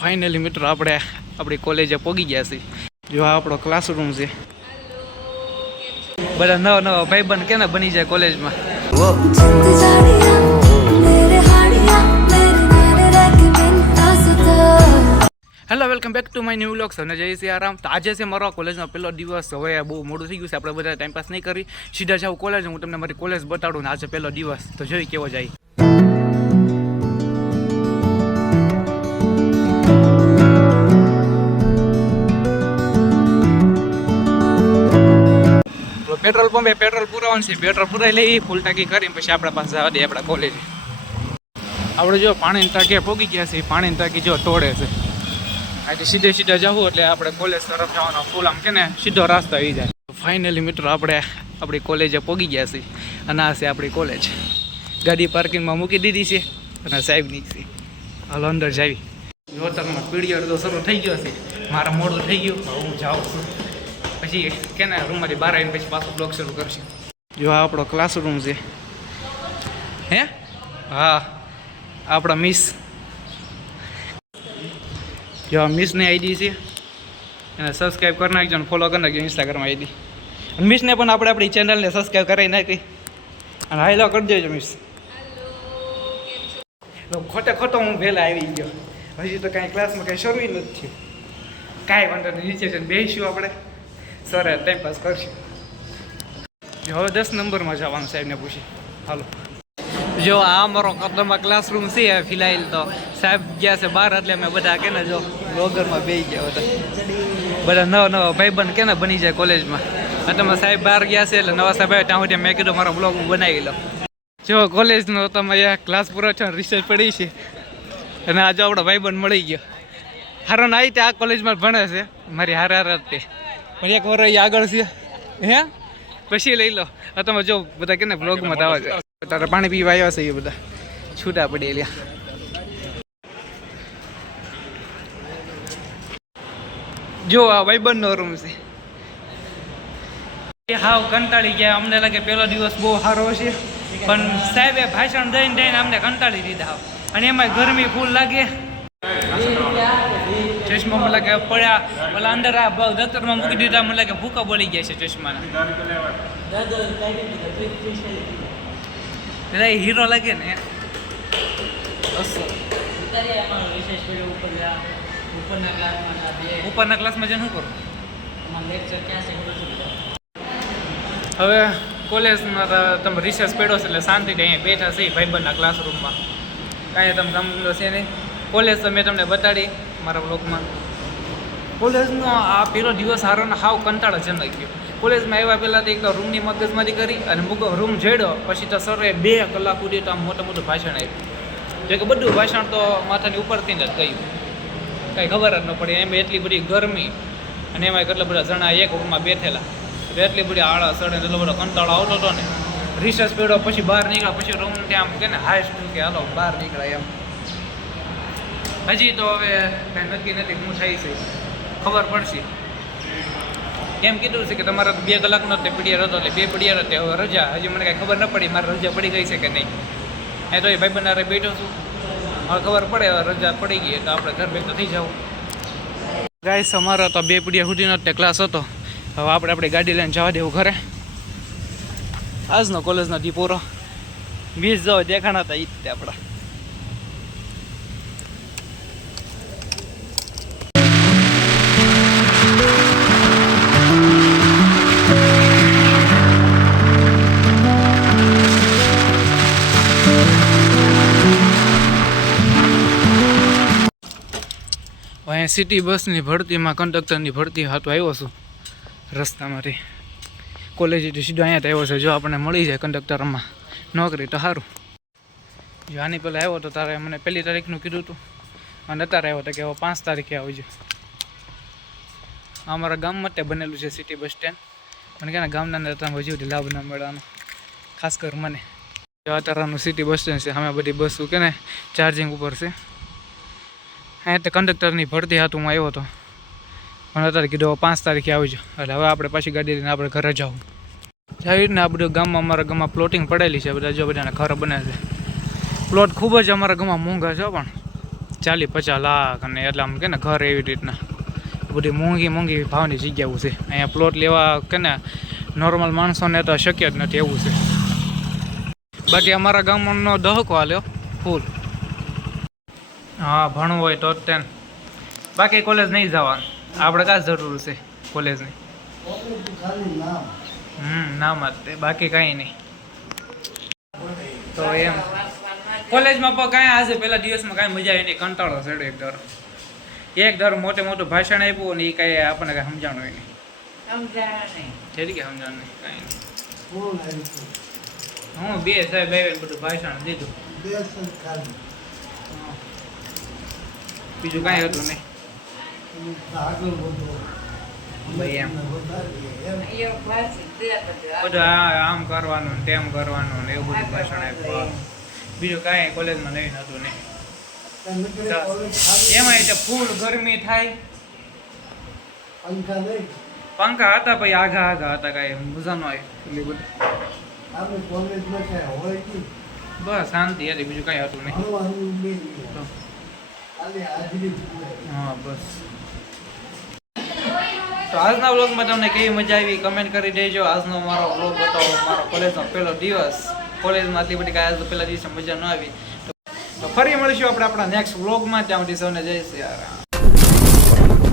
Finally મિત્રો આપણે આપણી કોલેજે પહોંચી ગયા છીએ. જો આ આપણો ક્લાસરૂમ છે. બધા નવા નવા ભાઈબંધ કેને બની જાય કોલેજમાં. Hello, welcome back to my new vlogs. અને જય શ્રી આરામ. તો આજે છે મારો કોલેજનો પહેલો દિવસ. હવે બહુ મોડું થઈ ગયું છે, આપણે બધા ટાઈમપાસ નહીં કરી, સીધા જાઉં કોલેજ. હું તમને મારી કોલેજ બતાડું ને આજે પહેલો દિવસ, તો જોઈ કેવો જાય. પેટ્રોલ પંપે પેટ્રોલ પુરાવાનું છે. પેટ્રોલ પુરાઈ લઈ, ફૂલ ટાંકી કરીને પછી આપણા પાસે જવા દે આપણા કોલેજ. આપણે જો પાણીની ટાંકી પહોંચી ગયા છે. પાણીની ટાંકી જો તોડે છે. આજે સીધે સીધા જવું એટલે આપણે કોલેજ તરફ જવાનો ફૂલ આમ કે ને સીધો રસ્તો આવી જાય. ફાઇનલી મિત્રો આપણે આપણી કોલેજે પહોંચી ગયા છીએ અને આ છે આપણી કોલેજ. ગાડી પાર્કિંગમાં મૂકી દીધી છે અને સાહેબની છે. હાલો અંદર જાવી. જોતરમાં પીડીઓ તો શરૂ થઈ ગયો છે. મારા મોડું થઈ ગયું, હું જાઉં છું. પછી કે ને રૂમમાંથી બહાર આવીને પછી પાછું બ્લોગ શરૂ કરશે. જો આ આપણો ક્લાસરૂમ છે. હે હા, આપણા મિસ. જો આ મિસની આઈડી છે, એને સબસ્ક્રાઈબ કરી નાખજો અને ફોલો કરી નાખજો ઇન્સ્ટાગ્રામ આઈડી. અને મિસને પણ આપણે આપણી ચેનલને સબસ્ક્રાઈબ કરાવી નાખી અને હાઈલો કરી દેજો મિસ. ખોટે ખોટો હું વહેલા આવી ગયો. હજી તો કાંઈ ક્લાસમાં કાંઈ શરૂ નથી થયું. કાંઈ વાંધો નહીં, નીચે છે બેસીશું આપણે, સર ટાઈમ પાસ કરશું. હવે 10 નંબરમાં જવાનું સાહેબને પૂછી. હાલો. જો આ અમારો કદમમાં ક્લાસરૂમ છે ફિલહાલ. તો સાહેબ ગયા છે બહાર એટલે અમે બધા કે ને જો બ્લોગરમાં બેસી ગયા બધા નવા નવા ભાઈબંધ કે ને બની જાય કોલેજમાં. એટલે સાહેબ બહાર ગયા છે એટલે નવા સાહેબ આવ્યા ત્યાં સુધી મેં કીધું મારો બ્લોગ હું બનાવી લો. જો કોલેજનો તમે ક્લાસ પૂરો છો, રિસર્ચ પડી છે અને આજે આપણો ભાઈબંધ મળી ગયો. હારો ને આવી આ કોલેજમાં ભણે છે મારી હાર તે પણ એક વર્ષ આગળ છે. હે પછી લઈ લો. તમે જો બધા કે ને બ્લોગમાં તો આવે છે. તારે પાણી પીવા આવ્યા છે એ બધા છૂટા પડેલા. જો આ ભાઈબંધનો રૂમ છે. હાવ કંટાળી ગયા. અમને લાગે પહેલો દિવસ બહુ સારો છે પણ સાહેબે ભાષણ દઈને દઈને અમને કંટાળી દીધા. અને એમાં ગરમી ફૂલ લાગે. ચશ્મા લાગે પડ્યા. ઓલા અંદર આ દફતરમાં મૂકી દીધા. મને લાગે ભૂકા બોલી ગયા છે ચશ્માના. પેલા એ હીરો લાગે ને. ઉપરના ક્લાસમાં જઈને શું કરું હવે? કોલેજમાં તમે રિસર્ચ પડ્યો છે એટલે શાંતિથી અહીંયા બેઠા છે ભાઈબંધના ક્લાસરૂમમાં. કાંઈ તમે કામ છે નહીં. કોલેજ તો મેં તમને બતાડી મારા બ્લોગમાં. કોલેજનો આ પહેલો દિવસ સારો ને હાવ કંટાળાજનક ગયો. કોલેજમાં આવ્યા પહેલાં તો એક તો રૂમની મગજમારી કરી અને રૂમ જેડ્યો. પછી તો સરે 2 કલાક સુધી તો આમ મોટું ભાષણ આપ્યું. જો કે બધું ભાષણ તો માથાની ઉપરથી જ કહ્યું, કાંઈ ખબર જ ન પડી. એમ એટલી બધી ગરમી અને એમાં કેટલા બધા જણા એક રૂમમાં બેઠેલા એટલે એટલી બધી આળા સડે એટલો બધો કંટાળો આવતો હતો ને. રિસર્ચ પડ્યો પછી બહાર નીકળ્યા પછી રૂમ ત્યાં આમ કે ને હાઈસ્ટ કે હાલો બહાર નીકળાય એમ. હજી તો હવે કાંઈ નક્કી નથી હું થાય છે, ખબર પડશે. એમ કીધું છે કે તમારા 2 કલાકનો તે પીડિયર હતો એટલે 2 પીડિયર હતી. હવે રજા હજી મને કાંઈ ખબર ન પડી મારે રજા પડી ગઈ છે કે નહીં. એ તો એ ભાઈબંધારે બેઠો છું, હવે ખબર પડે. હવે રજા પડી ગઈ તો આપણે ઘર ભેગા થઈ જવું. ગાઈસ અમારો તો 2 પીડિયર સુધીનો તે ક્લાસ હતો. હવે આપણે આપણી ગાડી લઈને જવા દેવું ઘરે. આજનો કોલેજનો દી પૂરો. 20 જો દેખાણા હતા એ જ તે આપણા. અહીંયા સિટી બસની ભરતીમાં કંડક્ટરની ભરતી હાથું આવ્યો છું રસ્તામાંથી. કોલેજથી સીધો અહીંયા આવ્યો છે. જો આપણને મળી જાય કંડક્ટરમાં નોકરી તો સારું. જો આની પહેલાં આવ્યો તો તારે મને 1લી તારીખનું કીધું હતું અને અત્યારે આવ્યો તો કે 5 તારીખે આવજો. અમારા ગામમાં તે બનેલું છે સિટી બસ સ્ટેન્ડ. મને કે ગામના તમે હજુ સુધી લાભ ના મળવાનો, ખાસ કર મને. જો અત્યારનું સિટી બસ સ્ટેન્ડ છે. અમે બધી બસો કે ને ચાર્જિંગ ઉપર છે. અહીંયા તો કંડક્ટરની ભરતી હતું હું આવ્યો હતો પણ અત્યારે કીધું 5 તારીખે આવજો. એટલે હવે આપણે પાછી ગાડી લઈને આપણે ઘરે જવું. આવી રીતના આ બધું ગામમાં અમારા ગામમાં પ્લોટિંગ પડેલી છે. બધા જો બધાના ઘર બને છે. પ્લોટ ખૂબ જ અમારા ગામમાં મોંઘા છે પણ 40-50 લાખ અને એટલે આમ કે ને ઘર એવી રીતના બધી મોંઘી ભાવની જગ્યાઓ છે અહીંયા પ્લોટ લેવા કે ને નોર્મલ માણસોને તો શક્ય જ નથી એવું છે. બાકી અમારા ગામનો દહકો હાલ્યો ફૂલ. હા ભણવું હોય તો જ તેને, બાકી કોલેજ નહીં જવાનું આપણે કાં જરૂર છે કોલેજની. નામ જ તે, બાકી કાંઈ નહીં. તો એમ કોલેજમાં પણ કાંઈ આજે પહેલા દિવસમાં કાંઈ મજા આવી નહીં, કંટાળો ચડ્યો એક દર મોટું ભાષણ આપ્યું ને એ કાંઈ આપણને કાંઈ સમજાણું હોય નહીં. જેથી કે સમજાણું નહીં કાંઈ નહીં. હું 2 સાહેબ આવીને બધું ભાષણ દીધું, બીજું કાંઈ હતું નહીં. ભાઈ એમ બધું આમ કરવાનું ને તેમ કરવાનું ને એવું બધું ભાષણ આપ્યું. બીજું કાંઈ કોલેજમાં નહીં હતું નહીં. એમાં એટલે ફૂલ ગરમી થાય. પંખા હતા પછી આઘા હતા, કાંઈ મજા ન આવી. બસ શાંતિ હતી, બીજું કાંઈ હતું નહીં. હા બસ. તો આજના વ્લોગમાં તમને કેવી મજા આવી કમેન્ટ કરી દેજો. આજનો મારો વ્લોગ હતો, મારો કોલેજનો પહેલો દિવસ. કોલેજમાં આટલી બધી કાંઈ પહેલા દિવસે મજા ન આવી. તો ફરી મળીશું આપણે આપણા નેક્સ્ટ વ્લોગમાં. ત્યાં સુધી સૌને જય શ્રી રામ.